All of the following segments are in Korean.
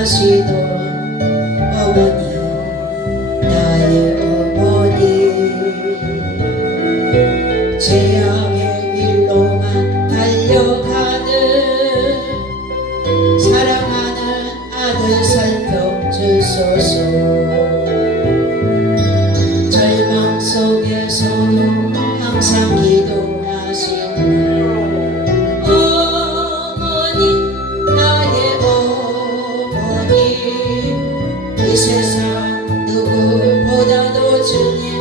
상기 어머니 나의 어머니. 재앙의 길로만 달려가는 사랑하는 아들 살펴주소서. 절망 속에서도 항상 写下的过，不到多久年。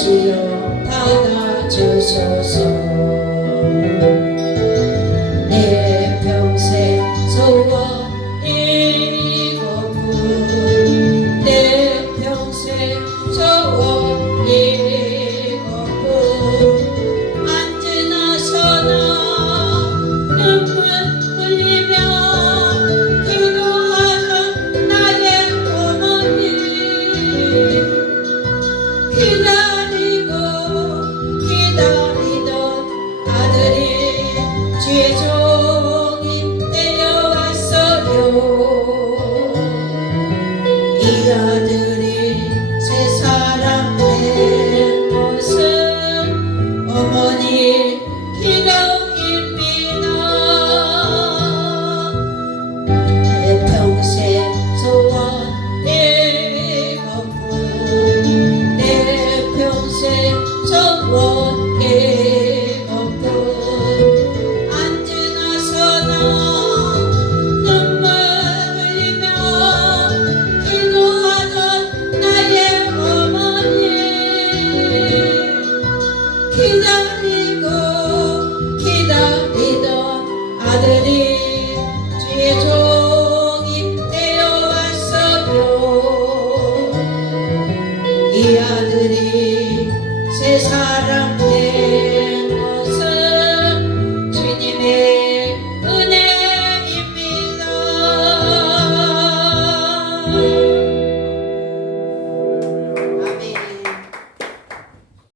주여 받아주소서 이어드릴 새 사람 querer.